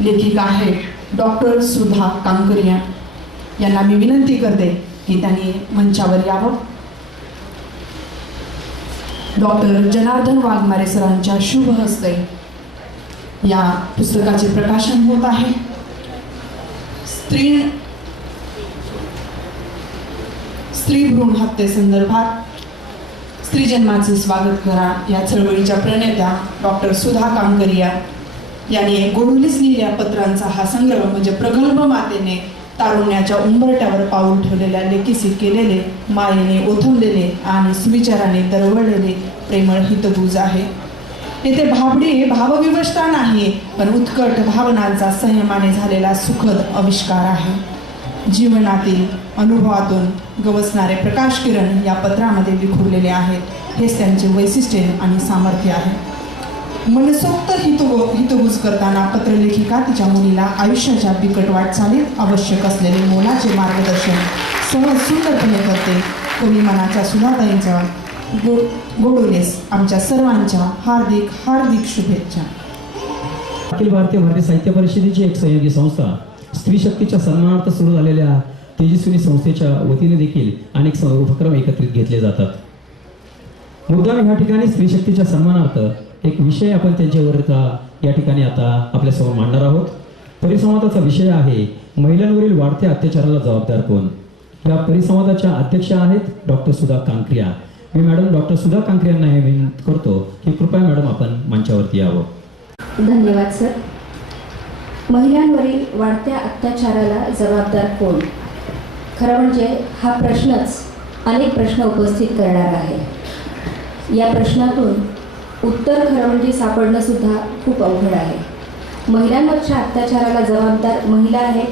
लेखिका आहेत डॉक्टर सुधा कांकरिया यांना मी विनंती करते की त्यांनी मंचावर यावं. डॉक्टर जनार्दन वाघमारे सरांच्या शुभ हस्ते या पुस्तकाचे प्रकाशन होत आहे. स्त्री भ्रूण हत्येसंदर्भात स्त्री जन्माचे स्वागत करा या चळवळीच्या प्रणेत्या डॉक्टर सुधा कांकरिया यांनी गोडुलीस लिहिलेल्या पत्रांचा हा संग्रह म्हणजे प्रगल्भ मातेने तारुण्याच्या उंबरट्यावर पाऊल ठेवलेल्या लेकीसी केलेले, मायेने ओथंबलेले आणि सुविचाराने दरवळलेले प्रेमळ हितगुज आहे. येथे भाबडी भावविवशता नाही, पण उत्कट भावनांचा संयमाने झालेला सुखद आविष्कार आहे. जीवनातील अनुभवातून गवसणारे प्रकाश किरण या पत्रामध्ये विखुरलेले आहेत. हेच त्यांचे वैशिष्ट्य आणि सामर्थ्य आहे. मनसोक्त हितगुज करताना पत्रलेखिका तिच्या मुलीला आयुष्याच्या बिकट वाटचालीत आवश्यक असलेले मोलाचे मार्गदर्शन सहज सुंदरपणे करते. कवी मनाच्या सुधाताईंचा गोडोलेस आमच्या सर्वांच्या हार्दिक हार्दिक शुभेच्छा. अखिल भारतीय साहित्य परिषदेची एक सहयोगी संस्था स्त्री शक्तीच्या सन्मानार्थ सुरू झालेल्या तेजस्विनी संस्थेच्या वतीने देखील अनेक उपक्रम एकत्रित घेतले जातात. मुद्दाम ह्या ठिकाणी स्त्री शक्तीच्या सन्मानार्थ एक विषय आपण त्यांच्यावर या ठिकाणी आता आपल्यासमोर मांडणार आहोत. परिसंवादाचा विषय आहे महिलांवरील वाढत्या अत्याचाराला जबाबदार कोण. या परिसंवादाच्या अध्यक्षा आहेत डॉक्टर सुधा कांकरिया. मी मॅडम डॉक्टर सुधा कांकरिया यांना हे विनंती करतो की कृपया मॅडम आपण मंचावरती यावं. धन्यवाद सर. महिलांवरील वाढत्या अत्याचाराला जबाबदार कोण? खरं म्हणजे हा प्रश्नच अनेक प्रश्न उपस्थित करणार आहे. या प्रश्नातून उत्तर खरं म्हणजे सापडणं सुद्धा खूप अवघड आहे. महिलांवरच्या अत्याचाराला जबाबदार महिला आहेत,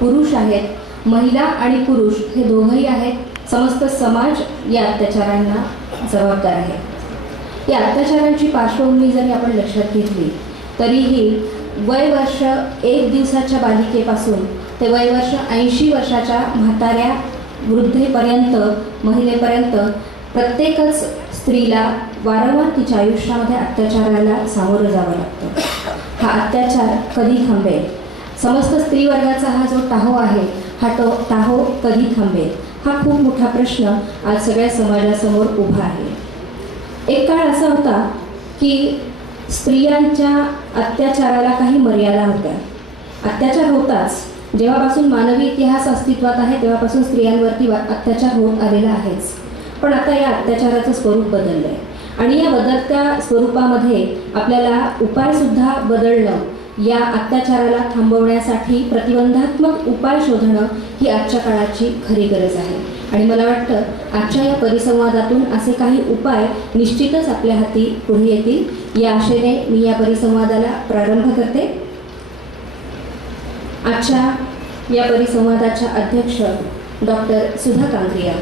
पुरुष आहेत. महिला आणि पुरुष हे दोघंही आहेत. समस्त समाज या अत्याचारांना जबाबदार आहे. या अत्याचारांची पार्श्वभूमी जरी आपण लक्षात घेतली तरीही वय वर्ष 1 दिवसाच्या बालिकेपासून ते वय वर्ष 80 वर्षाच्या म्हाताऱ्या वृद्धेपर्यंत महिलेपर्यंत प्रत्येकच स्त्रीला वारंवार तिच्या आयुष्यामध्ये अत्याचाराला सामोरं जावं लागतं. हा अत्याचार कधी थांबेल? समस्त स्त्रीवर्गाचा हा जो टाहो आहे हा टाहो कधी थांबेल? हा खूप मोठा प्रश्न आज सगळ्या समाजासमोर उभा आहे. एक काळ असा होता की स्त्रियांच्या अत्याचाराला काही मर्यादा होत्या. अत्याचार होताच. जेव्हापासून मानवी इतिहास अस्तित्वात आहे तेव्हापासून स्त्रियांवरती अत्याचार होत आलेला आहेच. पण आता या अत्याचाराचं स्वरूप बदललं आहे आणि या बदलत्या स्वरूपामध्ये आपल्याला उपायसुद्धा बदलणं, या अत्याचाराला थांबवण्यासाठी प्रतिबंधात्मक उपाय शोधणं ही आजच्या काळाची खरी गरज आहे. आणि मला वाटतं आजच्या या परिसंवादातून असे काही उपाय निश्चितच आपल्या हाती पुढे येतील. या आशेने मी या परिसंवादाला प्रारंभ करते. आजच्या या परिसंवादाच्या अध्यक्ष डॉक्टर सुधा कांकरिया.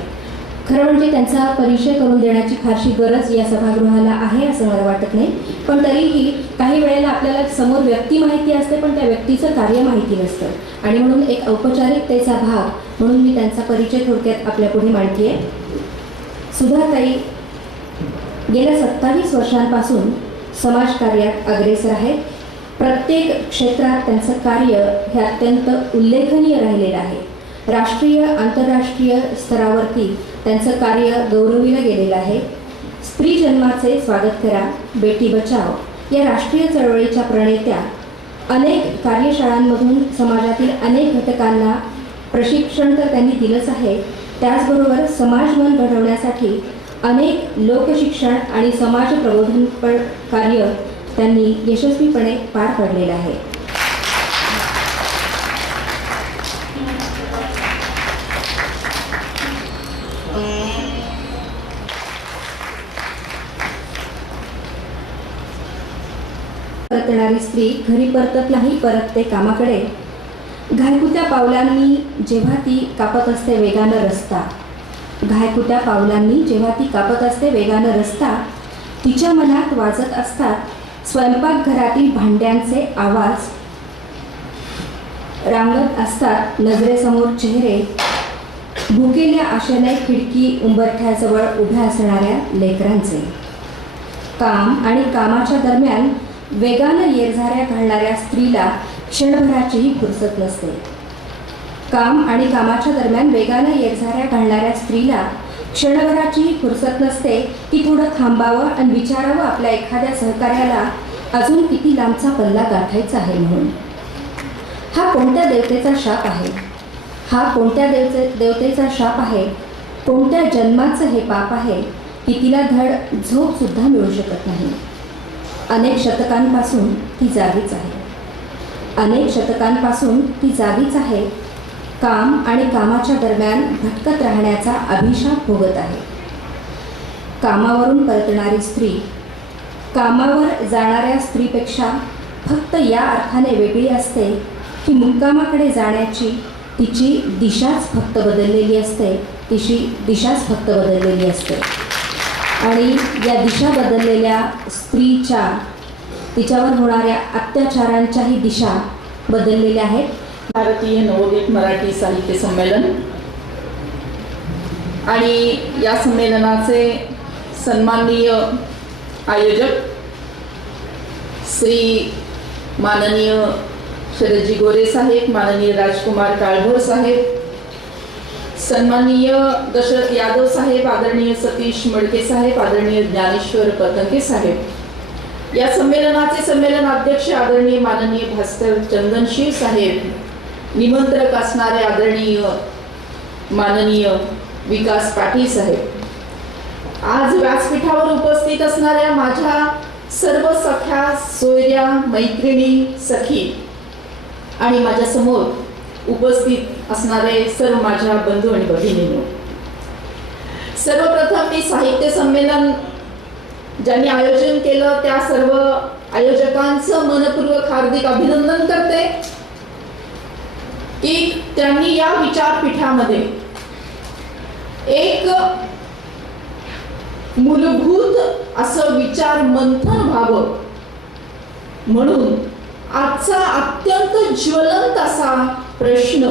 खरं म्हणजे त्यांचा परिचय करून देण्याची फारशी गरज या सभागृहाला आहे असं मला वाटत नाही. पण तरीही काही वेळेला आपल्याला समोर व्यक्ती माहिती असते पण त्या व्यक्तीचं कार्य माहिती नसतं आणि म्हणून एक औपचारिकतेचा भाग म्हणून मी त्यांचा परिचय थोडक्यात आपल्यापुढे मांडते आहे. सुधाताई गेल्या 27 वर्षांपासून समाजकार्यात अग्रेसर आहेत. प्रत्येक क्षेत्रात त्यांचं कार्य हे अत्यंत उल्लेखनीय राहिलेलं आहे. राष्ट्रीय आंतरराष्ट्रीय स्तरावरती त्यांचं कार्य गौरविलं गेलेलं आहे. स्त्री जन्माचे स्वागत करा, बेटी बचाव या राष्ट्रीय चळवळीच्या प्रणेत्या. अनेक कार्यशाळांमधून समाजातील अनेक घटकांना प्रशिक्षण तर त्यांनी दिलंच आहे. त्याचबरोबर समाजमन घडवण्यासाठी अनेक लोकशिक्षण आणि समाज प्रबोधनपर कार्य त्यांनी यशस्वीपणे पार पाडलेलं आहे. परतणारी स्त्री घरी परतत नाही, परतते कामाकडे. घायकुत्या पावलांनी जेव्हा ती कापत असते वेगानं रस्ता, घायकुत्या पावलांनी जेव्हा ती कापत असते वेगानं रस्ता, तिच्या मनात वाजत असतात स्वयंपाकघरातील भांड्यांचे आवाज, रांगत असतात नजरेसमोर चेहरे, भुकेल्या आशेने खिडकी उंबरठ्याजवळ उभ्या असणाऱ्या लेकरांचे. काम आणि कामाच्या दरम्यान वेगानं येरझाऱ्या घालणाऱ्या स्त्रीला क्षणभराचीही फुरसत नसते. काम आणि कामाच्या दरम्यान वेगानं येरझाऱ्या घालणाऱ्या स्त्रीला क्षणभराचीही फुरसत नसते की थोडं थांबावं आणि विचारावं आपल्या एखाद्या सहकार्याला अजून किती लांबचा पल्ला गाठायचा आहे म्हणून. हा कोणत्या देवतेचा शाप आहे? हा कोणत्या देवतेचा शाप आहे? कोणत्या जन्माचं हे पाप आहे की तिला धड झोपसुद्धा मिळू शकत नाही. अनेक शतकांपासून ती जागीच आहे. अनेक शतकांपासून ती जागीच आहे. काम आणि कामाच्या दरम्यान भटकत राहण्याचा अभिशाप भोगत आहे. कामावरून परतणारी स्त्री कामावर जाणाऱ्या स्त्रीपेक्षा फक्त या अर्थाने वेगळी असते की मुक्कामाकडे जाण्याची तिची दिशाच फक्त बदललेली असते. आणि या दिशा बदललेल्या स्त्रीच्या तिच्यावर होणाऱ्या अत्याचारांच्याही दिशा बदललेल्या आहेत. भारतीय नवोदित मराठी साहित्य संमेलन आणि या संमेलनाचे सन्माननीय आयोजक श्री माननीय शरदजी गोरे साहेब, माननीय राजकुमार काळभोर साहेब, सन्माननीय दशरथ यादव साहेब, आदरणीय सतीश मडके साहेब, आदरणीय ज्ञानेश्वर पतंगे साहेब, या संमेलनाचे संमेलनाध्यक्ष आदरणीय माननीय भास्कर चंदनशील साहेब, निमंत्रक असणारे आदरणीय माननीय विकास पाटील साहेब, आज व्यासपीठावर उपस्थित असणाऱ्या माझ्या सर्व सख्या, सोयऱ्या, मैत्रिणी, सखी आणि माझ्या समोर उपस्थित असणारे सर्व माझ्या बंधू आणि भगिनींनो, सर्वप्रथम मी साहित्य संमेलन ज्यांनी आयोजन केलं त्या सर्व आयोजकांचं मनपूर्वक हार्दिक अभिनंदन करते की त्यांनी या विचारपीठामध्ये एक मूलभूत असं विचार मंथन व्हावं म्हणून आजचा अत्यंत ज्वलंत असा प्रश्न,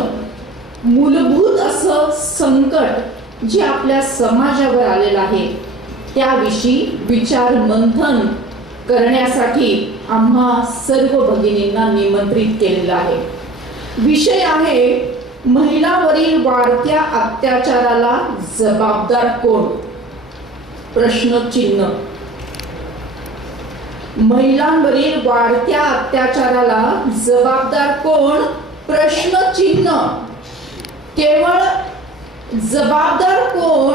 मूलभूत असं संकट जे आपल्या समाजावर आलेलं आहे त्याविषयी विचार मंथन करण्यासाठी आम्हा सर्व भगिनींना निमंत्रित केलेलं आहे. विषय आहे महिलांवरील वाढत्या अत्याचाराला जबाबदार कोण? प्रश्नचिन्ह. महिलांवरील वाढत्या अत्याचाराला जबाबदार कोण? प्रश्नचिन्ह. केवळ जबाबदार कोण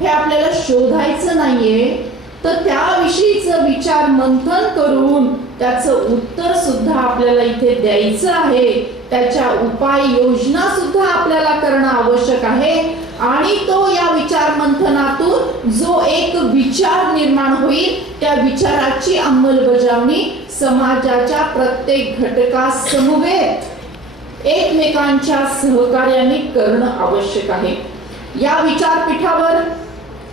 हे आपल्याला शोधायचं नाहीये, तर त्याविषयीचं विचार मंथन करून त्याचं उत्तर सुद्धा आपल्याला इथे द्यायचं आहे. त्याच्या उपाययोजना सुद्धा आपल्याला करणं आवश्यक आहे. आणि तो या विचार मंथनातून जो एक विचार निर्माण होईल त्या विचाराची अंमलबजावणी समाजाच्या प्रत्येक घटकासमवेत एकमेकांच्या सहकार्याने करणं आवश्यक आहे. या विचारपीठावर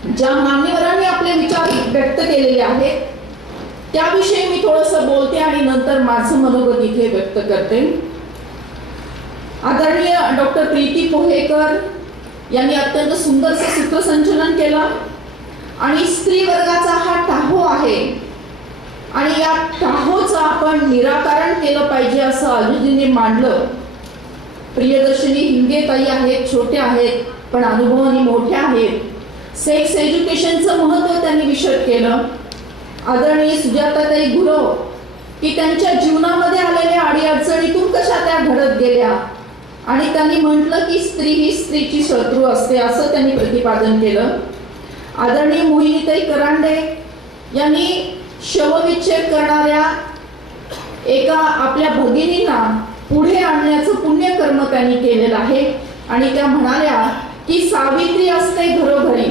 ज्या मान्यवरांनी आपले विचार व्यक्त केलेले आहेत त्याविषयी मी थोडंसं बोलते आणि नंतर माझं मनोगत इथे व्यक्त करते. आदरणीय डॉक्टर प्रीती पोहेकर यांनी अत्यंत सुंदरचं सूत्रसंचलन केलं आणि स्त्री वर्गाचा हा टाहो आहे आणि या टाहोचं आपण निराकरण केलं पाहिजे असं अजुजीने मांडलं. प्रियदर्शनी हिंगेताई आहेत, छोट्या आहेत पण अनुभवाने मोठ्या आहेत. सेक्स एज्युकेशनचं महत्त्व त्यांनी विशद केलं. आदरणीय सुजाताताई गुरव की त्यांच्या जीवनामध्ये आलेल्या अडीअडचणीतून कशा त्या घडत गेल्या आणि त्यांनी म्हटलं की स्त्री ही स्त्रीची शत्रू असते असं त्यांनी प्रतिपादन केलं. आदरणीय मोहिनीताई करांडे यांनी शवविच्छेद करणाऱ्या एका आपल्या भगिनींना पुढे आणण्याचं पुण्यकर्म त्यांनी केलेलं आहे आणि त्या म्हणाल्या की सावित्री असते घरोघरी,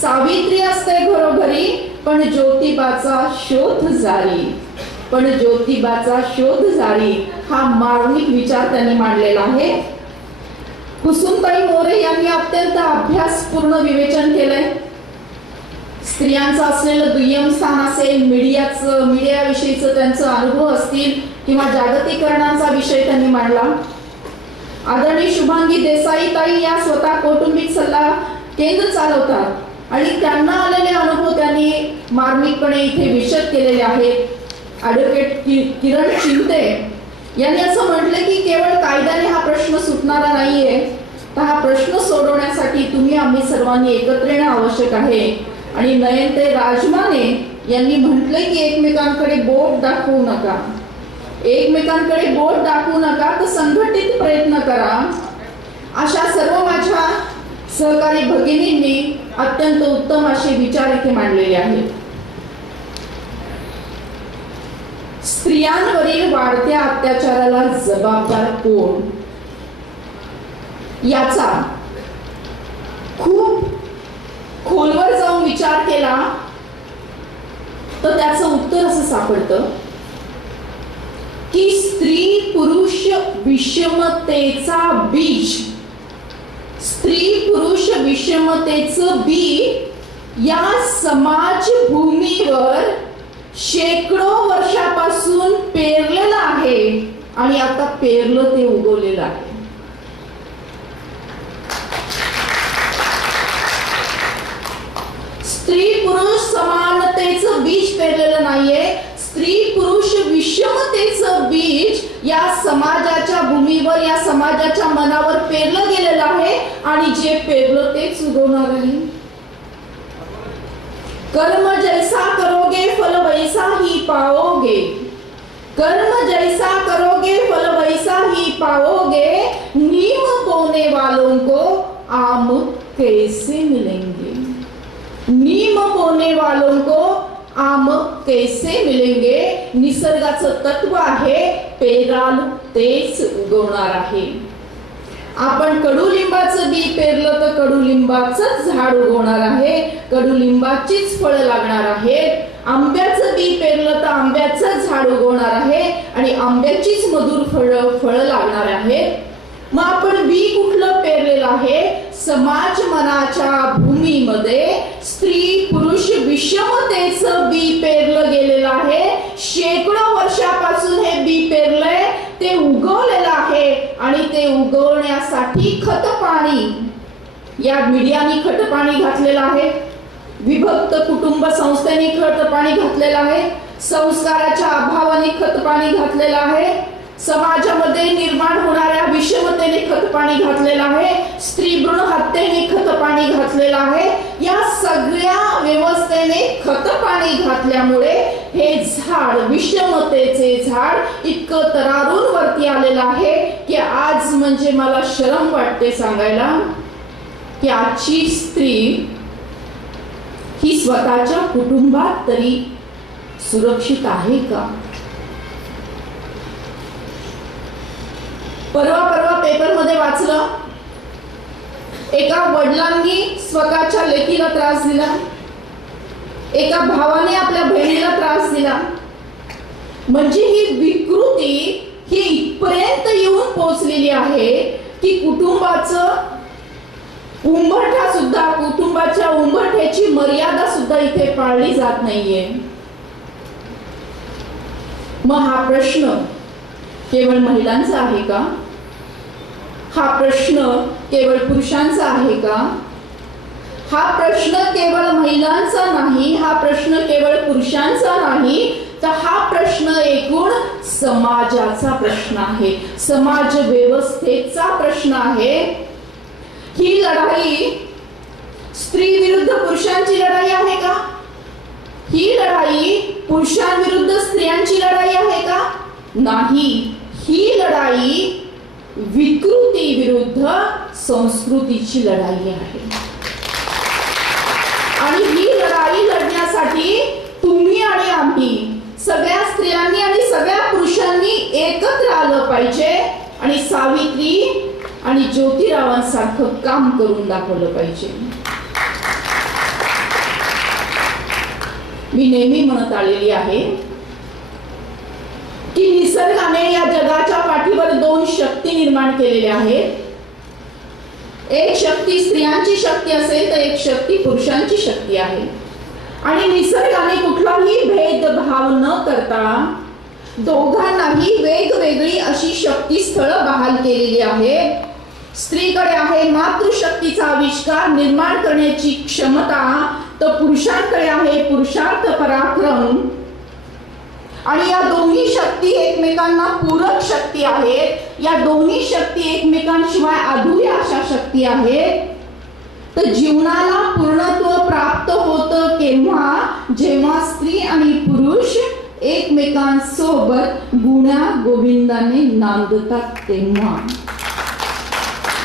सावित्री असते घरोघरी पण ज्योतिबाचा शोध जारी, पण ज्योतिबाचा शोध जारी हा मार्मिक विचार त्यांनी मांडलेला आहे. कुसुमताई मोरे यांनी अत्यंत अभ्यासपूर्ण विवेचन केलंय. स्त्रियांचं असलेलं दुय्यम स्थान असेल, मीडियाविषयीचं त्यांचं अनुभव असतील किंवा जागतिकीकरणाचा विषय त्यांनी मांडला. आदरणीय शुभांगी देसाई ताई या स्वतः कौटुंबिक सल्ला केंद्र चालवतात आणि त्यांना आलेले अनुभव त्यांनी मार्मिकपणे इथे विशद केलेले आहेत. ॲडव्होकेट किरण चिंते यांनी असं म्हटलं की केवळ कायद्याने हा प्रश्न सुटणारा नाहीये, तर हा प्रश्न सोडवण्यासाठी तुम्ही आम्ही सर्वांनी एकत्र येणं आवश्यक आहे. आणि नयनते राजमाने यांनी म्हटलंय की एकमेकांकडे बोट दाखवू नका, एकमेकांकडे बोट दाखवू नका, तर संघटित प्रयत्न करा. अशा सर्व माझ्या सहकारी भगिनींनी अत्यंत उत्तम असे विचार इथे मांडलेले आहेत. स्त्रियांवरील वाढत्या अत्याचाराला जबाबदार कोण, याचा खूप खोलवर जाऊन विचार केला तर त्याचं उत्तर असं सापडतं की स्त्री पुरुष विषमतेचा बीज, स्त्री पुरुष विषमतेचं बी या समाज भूमीवर शेकडो वर्षापासून पेरलेलं आहे आणि आता पेरलं ते उगवलेलं आहे. स्त्री पुरुष समानतेचं बीज पेरलेलं नाहीये, स्त्री पुरुष विषमतेचं बीज या समाजाच्या भूमीवर, या समाजाच्या मनावर पेरलं गेलेलं आहे आणि जे पेरलं तेच उगवणार आहे. कर्म जैसा करोगे फल वैसा ही पाओगे, कर्म जैसा करोगे फल वैसा ही पाओगे, नीम बोने वालों को आम कैसे मिलेंगे, नीम बोने वालों को आम कैसे मिलेंगे. निसर्गाचं तत्व आहे, पेराल तेच उगवणार आहे. आपण कडुलिंबाचं बी पेरलं तर कडुलिंबाचंच झाड उगवणार आहे, कडुलिंबाचीच फळं लागणार आहेत. आंब्याचं बी पेरलं तर आंब्याचं झाड उगवणार आहे आणि आंब्याचीच मधुर फळं लागणार आहेत. मग आपण बी कुठलं पेरलेलं आहे, समाज मनाच्या भूमीमध्ये स्त्री पुरुष विषमतेचं बी पेरलं गेलेलं आहे. शेकडो वर्षापासून हे बी पेरलंय, ते उगवलेलं आहे आणि ते उगवण्यासाठी खत पाणी या मीडियानी खत पाणी घातलेलं आहे, विभक्त कुटुंब संस्थेने खत पाणी घातलेलं आहे, संस्काराच्या अभावाने खत पाणी घातलेलं आहे, समाजामध्ये निर्माण होणाऱ्या विषमतेने खत पाणी घातलेलं आहे, स्त्री भ्रूण हत्येने खत पाणी घातलेलं आहे. या सगळ्या व्यवस्थेने खत पाणी घातल्यामुळे हे झाड, विषमतेचे झाड इतकं तरारून वरती आलेलं आहे की आज म्हणजे मला शरम वाटते सांगायला की आजची स्त्री ही स्वतःच्या कुटुंबात तरी सुरक्षित आहे का. परवा पेपर मध्ये वाचलं, एका वडिलांनी स्वतःच्या लेकीला त्रास दिला, एका भावाने आपल्या बहिणीला त्रास दिला. म्हणजे ही विकृती ही इथपर्यंत येऊन पोहोचलेली आहे की कुटुंबाचं उंबरठा सुद्धा, कुटुंबाच्या उंबरठ्याची मर्यादा सुद्धा इथे पाळली जात नाहीये. मग हा प्रश्न केवळ महिलांचा आहे का, हा प्रश्न केवळ पुरुषांचा आहे का, हा प्रश्न केवळ महिलांचा नाही, हा प्रश्न केवळ पुरुषांचा नाही, तर हा प्रश्न एकूण समाजाचा प्रश्न आहे, समाज व्यवस्थेचा प्रश्न आहे. ही लढाई स्त्री विरुद्ध पुरुषांची लढाई आहे का, ही लढाई पुरुषांविरुद्ध स्त्रियांची लढाई आहे का, नाही. ही लढाई विकृती विरुद्ध संस्कृतीची लढाई आहे आणि ही लढाई लढण्यासाठी तुम्ही आणि आम्ही सगळ्या स्त्रियांनी आणि सगळ्या पुरुषांनी एकत्र आलं पाहिजे आणि सावित्री आणि ज्योतिरावांसारखं काम करून दाखवलं पाहिजे. मी नेहमी म्हणत आलेली आहे की निसर्गाने या जगाच्या पाठीवर दोन शक्ती निर्माण केलेल्या आहेत. एक शक्ती स्त्रियांची शक्ती असेल तर एक शक्ती पुरुषांची शक्ती आहे आणि निसर्गाने कुठलाही भेदभाव न करता दोघांनाही वेगवेगळी अशी शक्ती स्थळं बहाल केलेली आहे. स्त्रीकडे आहे मातृशक्तीचा आविष्कार निर्माण करण्याची क्षमता, तर पुरुषांकडे आहे पुरुषार्थ पराक्रम. आणि या दोन्ही शक्ती एकमेकांना पूरक शक्ती आहेत. या दोन्ही शक्ती एकमेकांशिवाय अधुऱ्या अशा शक्ती आहेत. तर जीवनाला पूर्णत्व प्राप्त होतं केव्हा, जेव्हा स्त्री आणि पुरुष एकमेकांसोबत गुण्या गोविंदाने नांदतात तेव्हा.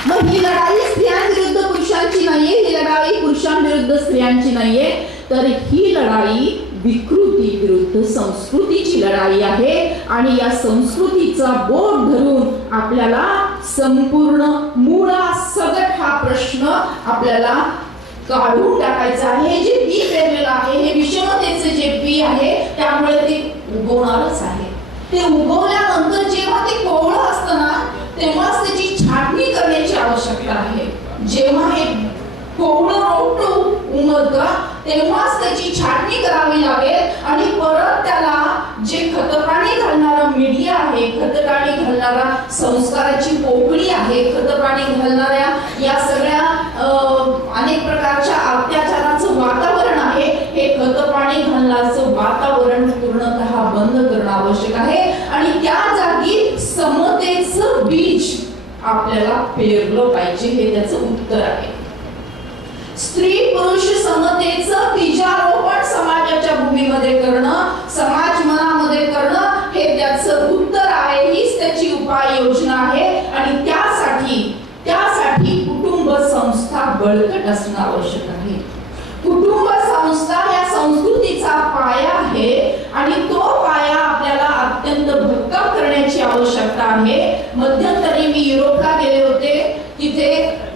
मग ही लढाई स्त्रियांविरुद्ध पुरुषांची नाहीये, ही लढाई पुरुषांविरुद्ध स्त्रियांची नाहीये, तर ही लढाई विकृती विरुद्ध संस्कृतीची लढाई आहे. आणि या संस्कृतीचा बोध धरून आपल्याला संपूर्ण मुळासकट हा प्रश्न आपल्याला काढून टाकायचा आहे. जे बी पेरलेलं आहे, हे विषमतेचे जे बी आहे, त्यामुळे ते उगवणारच आहे. ते उगवल्यानंतर जेव्हा ते कोवळं असतं ना, तेव्हाच त्याची छाटणी करण्याची आवश्यकता आहे. जेव्हा हे कोवळं रोपटं उमलतं तेव्हाच त्याची छाटणी करावी लागेल आणि परत त्याला जे खतपाणी घालणारा मीडिया आहे, खतपाणी घालणारा संस्काराची पोकळी आहे, खतपाणी घालणाऱ्या या सगळ्या अनेक प्रकारच्या अत्याचाराचं वातावरण आहे, हे खतपाणी घालण्याचं वातावरण पूर्णतः बंद करणं आवश्यक आहे. आणि त्या जागी समतेचं बीज आपल्याला पेरलं पाहिजे, हे त्याचं उत्तर आहे. स्त्री पुरुष समतेचं बीजारोपण समाजाच्या भूमीमध्ये करणं, समाज मनामध्ये करणं, हे त्याचं उत्तर आहे. हीच त्याची उपाययोजना आहे. आणि त्यासाठी कुटुंब संस्था बळकट असणं आवश्यक आहे. कुटुंब संस्था या संस्कृतीचा पाया आहे आणि तो पाया आपल्याला अत्यंत भक्कम करण्याची आवश्यकता आहे. मध्यंतरी मी युरोपला गेले होते. तिथे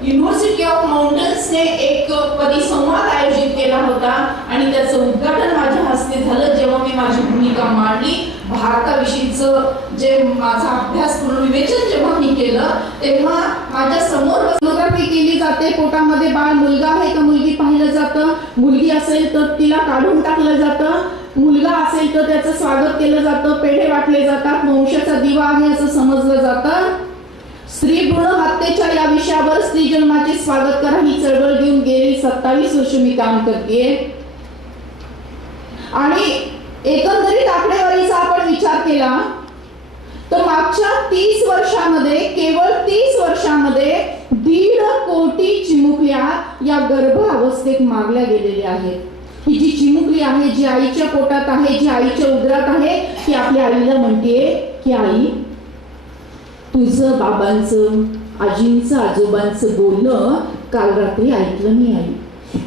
युनिव्हर्सिटी ऑफ माउंटन्सने एक परिसंवाद आयोजित केला होता आणि त्याचं उद्घाटन माझ्या हस्ते झालं. जेव्हा मी माझी भूमिका मांडली, भारताविषयीचं जे माझा अभ्यास पुनर्विवेचन जेव्हा मी केलं, तेव्हा माझ्या समोर सोनोग्राफी केली जाते. पोटामध्ये बाळ मुलगा आहे का मुलगी पाहिलं जातं. मुलगी असेल तर तिला काढून टाकलं जातं. मुलगा असेल तर त्याचं स्वागत केलं जातं, पेढे वाटले जातात, वंशाचा दिवा आहे असं समजलं जातं. स्त्री भ्रूण हत्येच्या या विषयावर स्त्री जन्माचे स्वागत करा ही चळवळ घेऊन गेली 27 वर्ष मी काम करते. आणि एकंदरीत आकडेवारीचा आपण विचार केला तर मागच्या 30 वर्षामध्ये, केवळ 30 वर्षामध्ये 1.5 कोटी चिमुकल्या या गर्भावस्थेत मारल्या गेलेल्या आहेत. ही जी चिमुकली आहे, जी आईच्या पोटात आहे, जी आईच्या उदरात आहे, ती आपल्या आईला म्हणते की आई, तुझं बाबांचं, आजींचं, आजोबांचं बोलणं काल रात्री ऐकलं मी आई.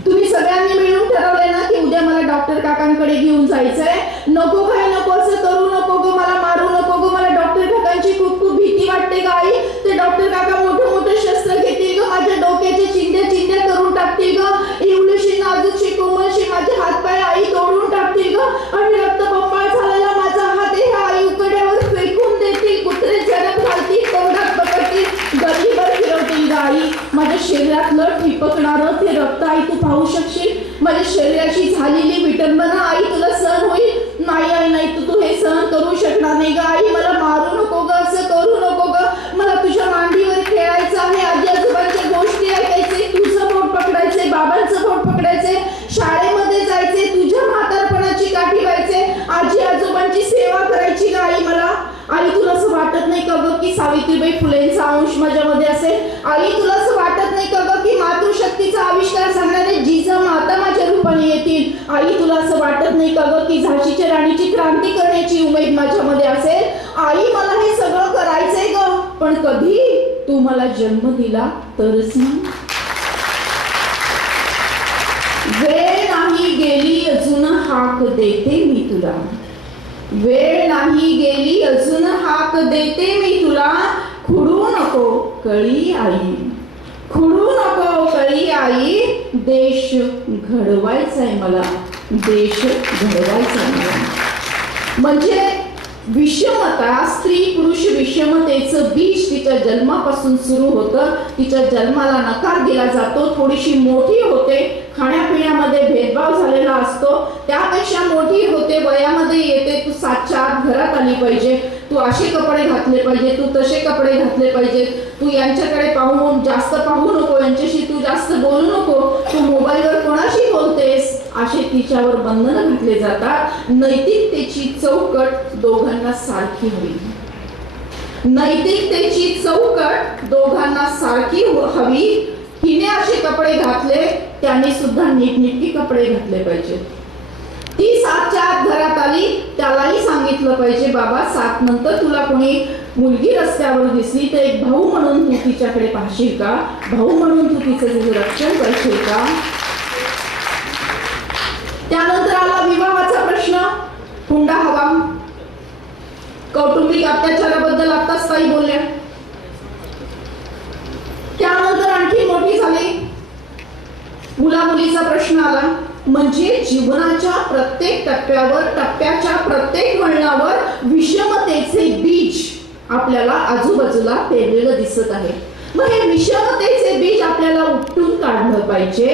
तुम्ही सगळ्यांनी मिळून ठरवलंय ना की उद्या मला डॉक्टर काकांकडे घेऊन जायचंय. नको काय नको असं करू नको ग, मला मारू नको ग, मला डॉक्टर काकांची खूप खूप भीती वाटते का आई. ते डॉक्टर काका मोठे मोठे शस्त्र घेतील ग, माझ्या डोक्याचे चिंध्या चिंध्या करून टाकतील ग, एवढीशी नाजूकशी कोमलशी माझे हातपाय आई तोडून टाकतील ग, आणि रक्तबंबाळ झालेला माझा हात हे आई उकड्यावर फेकून देतील, कुत्रे झडप घालतील, तोंडात पकडतील, गल्लीभर फिरवतील ग आई. माझ्या शरीरातलं ठिपकणारं ते रक्त आई तू पाहू शकशील. माझ्या शरीराची झालेली विटंबना आई तुला सहन होईल. नाही आई नाही, तू हे सहन करू शकणार नाही ग आई. मला मारू नको ग, असं करू नको ग, मला तुझ्या मांडीवर खेळायचं आहे, आजी आजोबांच्या गोष्टी ऐकायचे, तुझं बोट पकडायचे, बाबांचं बोट पकडायचे, शाळेमध्ये जायचे, तुझ्या म्हातारपणाची काठी व्हायचे, आजी आजोबांची सेवा करायची ग आई. मला आई तुला असं वाटत नाही का ग की सावित्रीबाई फुलेंचा अंश माझ्यामध्ये असेल. आई तुला असं वाटत नाही का ग की मातृशक्तीचा आविष्कार सांगणारे जिजा माता माझ्या रूपाने येतील. आई तुला असं वाटत नाही का ग की झाशीच्या राणीची क्रांती करण्याची उमेद माझ्यामध्ये असेल. आई मला हे सगळं करायचंय ग, पण कधी तू मला जन्म दिला तरच ना. वेळ नाही गेली अजून हाक देते मी तुला, वेळ नाही गेली अजून हाक देते मी तुला, खुडू नको कळी आई, खुडू नको कळी आई. देश घडवायचाय मला, देश घडवायचाय मला. म्हणजे विषमता, स्त्री पुरुष विषमतेचं बीज तिच्या जन्मापासून सुरू होतं. तिच्या जन्माला नकार दिला जातो, थोडीशी मोठी होते, खाण्यापिण्यामध्ये भेदभाव झालेला असतो, त्यापेक्षा मोठी होते, वयामध्ये येते, तू 7च्या आत घरात आली पाहिजे, तू असे कपडे घातले पाहिजे, तू तसे कपडे घातले पाहिजे, तू यांच्याकडे जास्त पाहू नको, यांच्याशी तू जास्त बोलू नको, तू मोबाईलवर कोणाशी बोलतेस, असे तिच्यावर बंधनं घातले जातात. नैतिकतेची चौकट दोघांना सारखी हवी. नैतिकतेची चौकट दोघांना सारखी हवी. हिने असे कपडे घातले, त्याने सुद्धा नीटनेटके कपडे घातले पाहिजेत. ती 7च्या आत घरात आली, त्यालाही सांगितलं पाहिजे, बाबा 7 नंतर तुला कोणी मुलगी रस्त्यावर दिसली तर एक भाऊ म्हणून तू तिच्याकडे पाहशील का? भाऊ म्हणून तू तिचं रक्षण करशील का? त्यानंतर आला विवाहाचा प्रश्न. हुंडा हवा. कौटुंबिक अत्याचाराबद्दल आत्ताच ताई बोलल्या. त्यानंतर आणखी मोठी झाली, मुला मुलीचा प्रश्न आला. म्हणजे जीवनाच्या प्रत्येक टप्प्याच्या प्रत्येक वळणावर विषमतेचे बीज आपल्याला आजूबाजूला पेरलेलं दिसत आहे. मग हे विषमतेचे बीज आपल्याला उपटून काढलं पाहिजे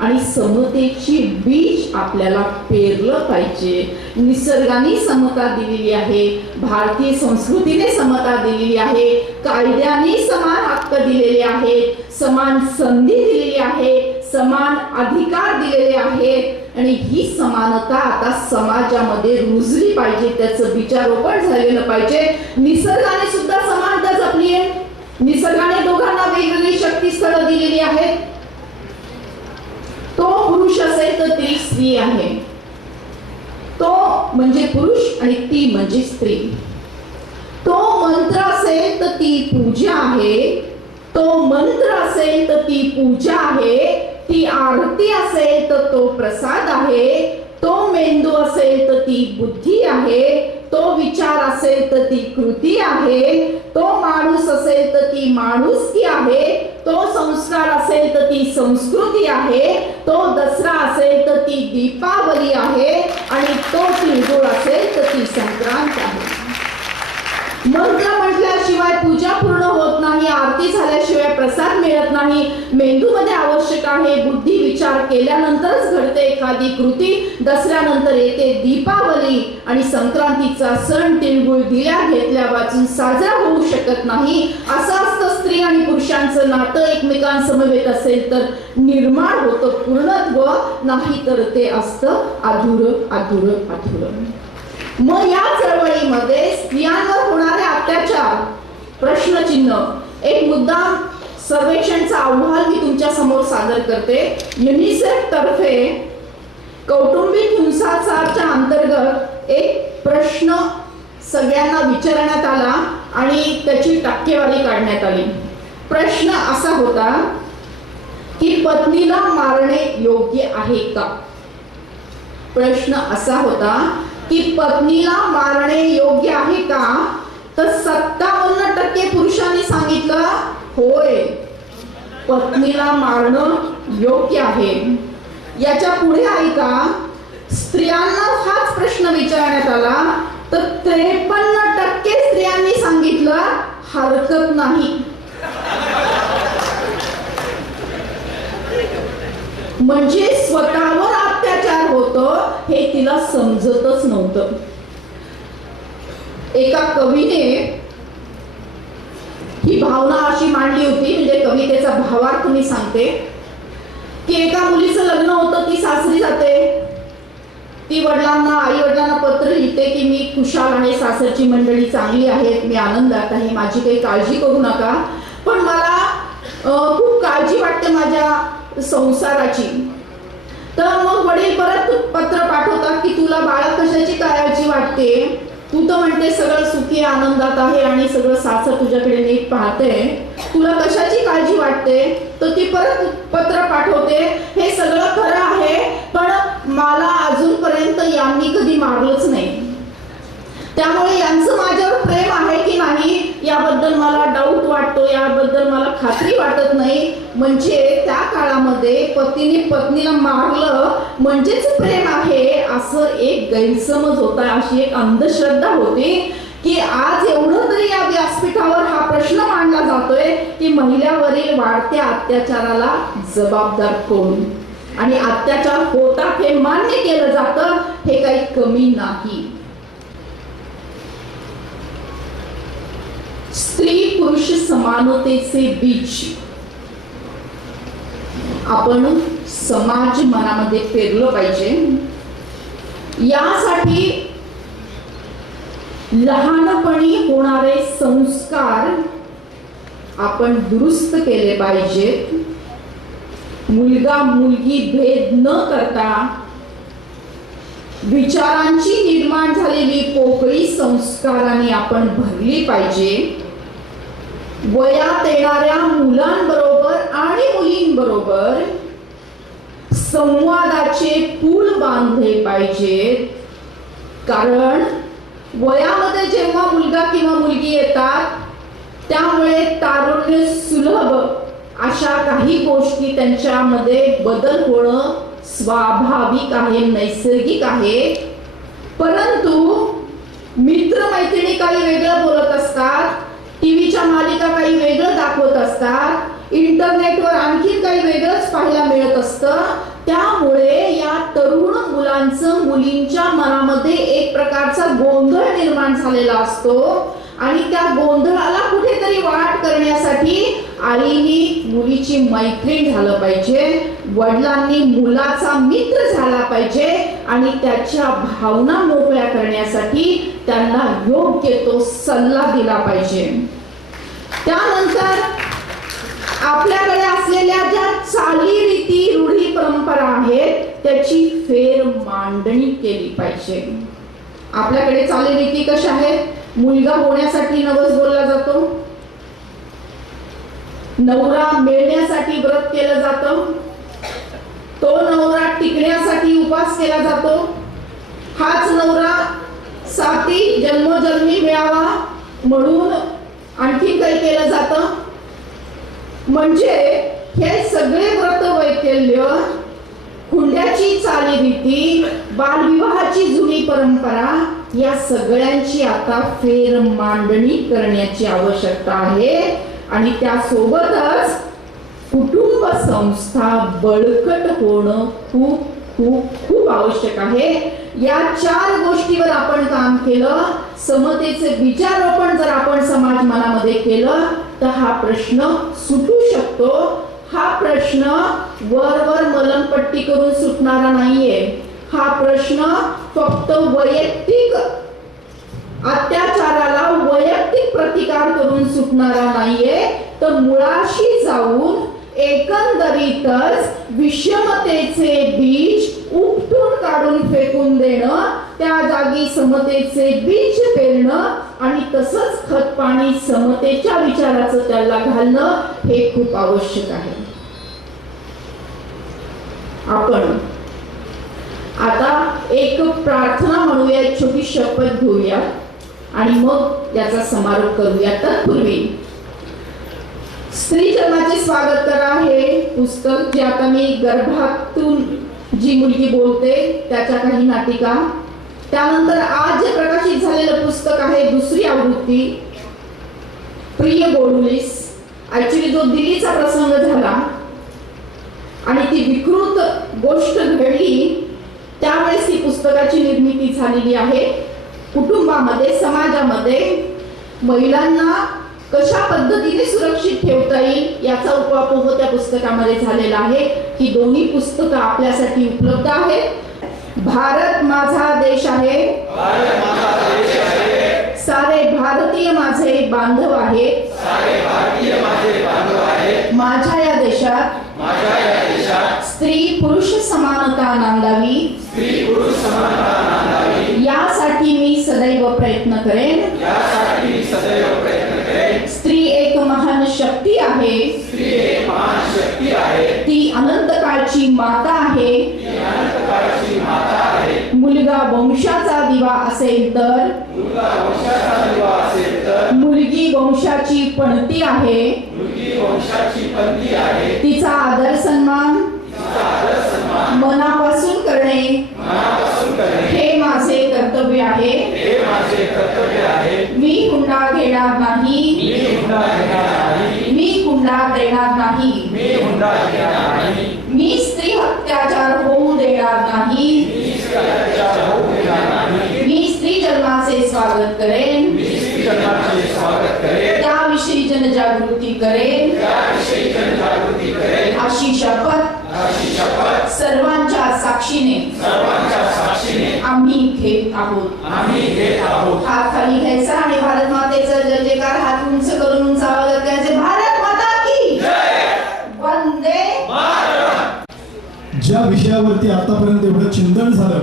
आणि समतेची बीज आपल्याला पेरलं पाहिजे. निसर्गाने समता दिलेली आहे, भारतीय संस्कृतीने समता दिलेली आहे, कायद्याने समान हक्क दिलेले आहेत, समान संधी दिलेली आहे, समान अधिकार दिलेले आहेत आणि ही समानता आता समाजामध्ये रुजली पाहिजे. त्याचं बीजारोपण झालेलं पाहिजे. निसर्गाने सुद्धा समानता जपली आहे. निसर्गाने दोघांना वेगवेगळी शक्ती स्थळं दिलेली आहेत. तो पुरुष असेल तर ती स्त्री आहे. तो म्हणजे पुरुष आणि ती म्हणजे स्त्री. तो मंत्र असेल तर ती पूजा आहे. तो मंत्र असेल तर ती पूजा आहे. ती आरती असेल तर तो प्रसाद आहे. तो मेंदू असेल तर ती बुद्धी आहे. तो विचार असेल तर ती कृती आहे. तो माणूस असेल तर ती माणुसकी आहे. तो संस्कार असेल तर ती संस्कृती आहे. तो दसरा असेल तर ती दीपावली आहे आणि तो तिळगुळ असेल तर ती संक्रांत आहे. मंत्र म्हटल्याशिवाय पूजा पूर्ण होत नाही. आरती झाल्याशिवाय प्रसाद मिळत नाही. मेंदूमध्ये आवश्यक आहे बुद्धी. विचार केल्यानंतरच घडते एखादी कृती. दसऱ्यानंतर येते दीपावली आणि संक्रांतीचा सण तिळगुळ दिल्या घेतल्या वाचून साजरा होऊ शकत नाही. असं असतं स्त्री आणि पुरुषांचं नातं. एकमेकांसमवेत असेल तर निर्माण होतं पूर्णत्व, नाही तर ते असतं अधुरं अधुरं अधुरं. मग या चळवळीमध्ये स्त्रियांवर होणारे अत्याचार प्रश्नचिन्ह, एक मुद्दाम सर्वेक्षणचा अहवाल मी तुमच्या समोर सादर करते. युनिसेफ तर्फे कौटुंबिक हिंसाचाराच्या अंतर्गत एक प्रश्न सगळ्यांना विचारण्यात आला आणि त्याची टक्केवारी काढण्यात आली. प्रश्न असा होता की पत्नीला मारणे योग्य आहे का? प्रश्न असा होता की पत्नीला मारणे योग्य आहे का? तर 57% पुरुषांनी सांगितलं होय, पत्नीला मारणं योग्य आहे. याच्या पुढे ऐका, स्त्रियांना हाच प्रश्न विचारण्यात आला तर 53% स्त्रियांनी सांगितलं हरकत नाही. म्हणजे स्वतःवर अत्याचार होतं हे तिला समजतच नव्हतं. एका कवीने ही भावना अशी मांडली होती, म्हणजे कवितेचा भावार्थ मी सांगते की एका मुलीचं लग्न होतं, ती सासरी जाते. ती वडिलांना, आई वडिलांना पत्र लिहिते की मी खुशाल आहे, सासरची मंडळी चांगली आहेत, मी आनंदात आहे, माझी काही काळजी करू नका, पण मला खूप काळजी वाटते माझ्या संसाराची. तर मग वडील परत पत्र पाठवतात की तुला बाळा कशाची काळजी वाटते? तू तर म्हणते सगळं सुखी आनंदात आहे आणि सगळं सासर तुझ्याकडे नीट पाहते, तुला कशाची काळजी वाटते? तर ती परत पत्र पाठवते, हे सगळं खरं आहे पण मला अजूनपर्यंत यांनी कधी मारलंच नाही, त्यामुळे यांचं माझ्यावर प्रेम आहे की नाही याबद्दल मला डाऊट वाटतो, याबद्दल मला खात्री वाटत नाही. म्हणजे त्या काळामध्ये पतीने पत्नीला मारलं म्हणजेच प्रेम आहे असं एक गैरसमज होता, अशी एक अंधश्रद्धा होती की आज एवढं तरी या व्यासपीठावर हा प्रश्न मांडला जातोय की महिलांवरील वाढत्या अत्याचाराला जबाबदार कोण आणि अत्याचार होतात हे मान्य केलं जातं, हे काही कमी नाही. स्त्री पुरुष समानतेचे बीज आपण समाज मनामध्ये पेरलं पाहिजे. यासाठी लहानपणी होणारे संस्कार आपण दुरुस्त केले पाहिजेत. मुलगा मुलगी भेद न करता विचारांची निर्माण झालेली पोकळी संस्काराने आपण भरली पाहिजे. वयात येणाऱ्या मुलांबरोबर आणि मुलींबरोबर संवादाचे पूल बांधले पाहिजेत. कारण वयामध्ये जेव्हा मुलगा किंवा मुलगी येतात त्यामुळे तारुण्य सुलभ अशा काही गोष्टी त्यांच्यामध्ये बदल होणं स्वाभाविक आहे, नैसर्गिक आहे. परंतु मित्रमैत्रिणी काही वेगळं बोलत असतात, टीव्हीच्या मालिका काही वेगळं दाखवत असतात, इंटरनेटवर आणखी काही वेगळंच पाहायला मिळत असतं. त्यामुळे या तरुण मुलांचं मुलींच्या मनामध्ये एक प्रकारचा गोंधळ निर्माण झालेला असतो आणि त्या गोंधळाला कुठेतरी वाट करण्यासाठी आईनी मुलीची मैत्रीण झालं पाहिजे, वडिलांनी मुलाचा मित्र झाला पाहिजे आणि त्याच्या भावना मोकळ्या करण्यासाठी त्यांना योग्य तो सल्ला दिला पाहिजे. त्यानंतर आपल्याकडे असलेल्या ज्या चालीरीती रूढी परंपरा आहेत त्याची फेर मांडणी केली पाहिजे. आपल्याकडे चालीरीती कशा आहेत? मुलगा होण्यासाठी नवस बोलला जातो, नवरा मिळण्यासाठी व्रत केलं जातं, तो नवरा टिकण्यासाठी उपवास केला जातो, हाच नवरा साथी जन्मोजन्मी मिळावा म्हणून आणखी काही केलं जातं. म्हणजे हे सगळे व्रत वैकल्य, हुंड्याची चालीरीती, बालविवाहाची जुनी परंपरा या सगळ्यांची आता फेर मांडणी करण्याची आवश्यकता आहे आणि त्यासोबतच कुटुंब संस्था बळकट होणं खूप खूप खूप आवश्यक आहे. या 4 गोष्टीवर आपण काम केलं, समतेचे विचारोपण जर आपण समाज मनामध्ये केलं तर हा प्रश्न सुटू शकतो. हा प्रश्न वर मलमपट्टी करून सुटणारा नाहीये. हा प्रश्न फक्त वैयक्तिक अत्याचाराला वैयक्तिक प्रतिकार करून सुटणारा नाहीये, तर मुळाशी जाऊन एकंदरीतच विषमतेचे बीज उपटून काढून फेकून देणं, त्या जागी समतेचे बीज पेरणं आणि तसंच खत पाणी समतेच्या विचाराचं त्याला घालणं हे खूप आवश्यक आहे. आपण आता एक प्रार्थना म्हणूया, एक छोटी शपथ घेऊया आणि मग याचा समारोप करूया. तत्पूर्वी स्त्री जन्माचे स्वागत करा हे पुस्तक जे आता मी गर्भातून जी मुलगी बोलते त्याच्या काही नाटिका, त्यानंतर आज जे प्रकाशित झालेलं पुस्तक आहे 2री आवृत्ती प्रिय गोडुलीस. ऍक्च्युली जो दिल्लीचा प्रसंग झाला आणि ती विकृत गोष्ट घडली त्यावेळेस ही पुस्तकाची निर्मिती झालेली आहे. कुटुंबामध्ये, समाजामध्ये महिलांना कशा पद्धतीने सुरक्षित ठेवता येईल याचा उपापोह त्या पुस्तकामध्ये झालेला आहे. ही दोन्ही पुस्तकं आपल्यासाठी उपलब्ध आहेत. भारत माझा देश आहे, सारे भारतीय माझे बांधव आहेत, माझ्या या देशात स्त्री पुरुष समानता नांदावी, यासाठी मी सदैव प्रयत्न करेन. स्त्री एक महान शक्ती आहे, ती अनंत काळची माता आहे. मुलगा वंशाचा दिवा असेल तर मुलगी वंशाची पणती आहे. तिचा आदर सन्मान मनापासून करणे हे माझे कर्तव्य आहे. मी हुंडा घेणार नाही, मी हुंडा देणार नाही, मी स्त्री अत्याचार होऊ देणार नाही, मी स्त्री जन्माचे स्वागत करेन, त्याविषयी जनजागृती करेन, अशी शपथ साक्षीने आम्ही घेत आहोत. हात खाली घ्यायचा आणि भारत मातेचा जय जयकार हात उंच करून उंच आवाजात गायचे. भारत माता की वंदे. ज्या विषयावरती आतापर्यंत एवढं चिंतन झालं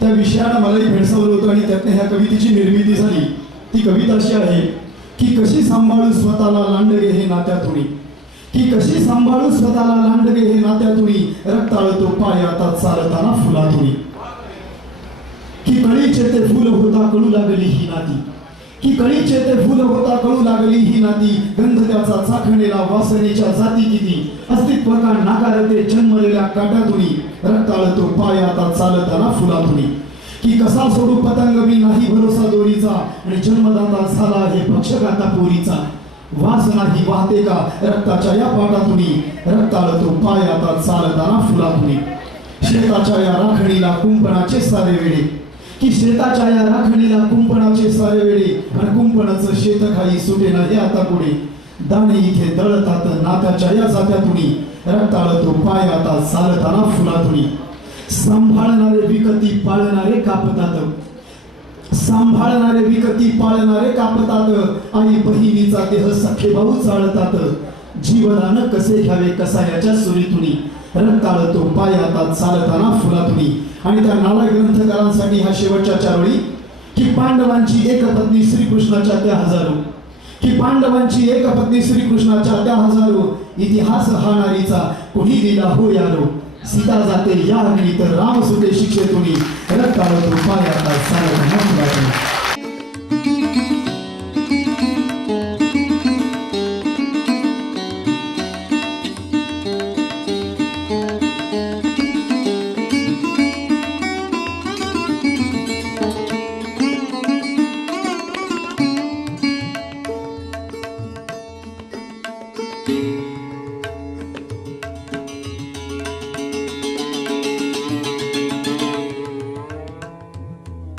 त्या विषयानं मलाही भेडसावलं होतं आणि त्यातनं ह्या कवितेची निर्मिती झाली. ती कविता अशी आहे की कशी सांभाळू स्वतःला लांडगे हे नात्यातुणी, की कशी सांभाळू स्वतःला लांडगे हे नात्यातुणी, रक्ताळतो पाय आता चालताना फुलातुणी. की कळीचे ते फुल होता कळू लागली ही नाती, की कळीचे ते फुल होता कळू लागली ही नाती, गंध त्याचा चाखणेला वासनेच्या जाती किती, अस्तित्व का नाकारते जन्मलेल्या काटातुनी, रक्ताळतो पाय आता चालताना फुलातुनी. की कसा सोडू पतंग मी नाही भरोसा दोरीचा, आणि जन्मदाता झाला हे भक्षकाता पोरीचा, वास नाही वाहते का रक्ताच्या या पाटातुनी, रक्ताळतो पाय आता चालताना फुलातुनी. शेताच्या या राखणीला कुंपणाचे सारे वेळे, की शेताच्या या राखणीला कुंपणाचे सारे वेळे, आणि कुंपणाचं शेत खाई सुटेना हे आता पुढे, दाणे इथे दळतात नात्याच्या या जात्यातुनी, रक्ताळतो पाय आता चालताना फुलातुनी. सांभाळणारे विकती पाळणारे कापतात, सांभाळणारे विकती पाळणारे कापतात, आई बहिणीचा देह सखे भाऊ चालतात, जीवनानं कसे घ्यावे कसायाच्या सुरीतुनी, रक्ताळतो पाय आता चालताना फुलातुनी. आणि त्या नाला ग्रंथकारांसाठी हा शेवटच्या चारोळी. की पांडवांची एक पत्नी श्रीकृष्णाच्या त्या हजारो, की पांडवांची एक पत्नी श्रीकृष्णाच्या त्या हजारो, इतिहास हा नारीचा कोणी दिला हो यारो, सीता जाते या अग्नी तर राम सुटे शिक्षेतुनी, रक्ताळतो पाय आता चालताना फुलातुनी.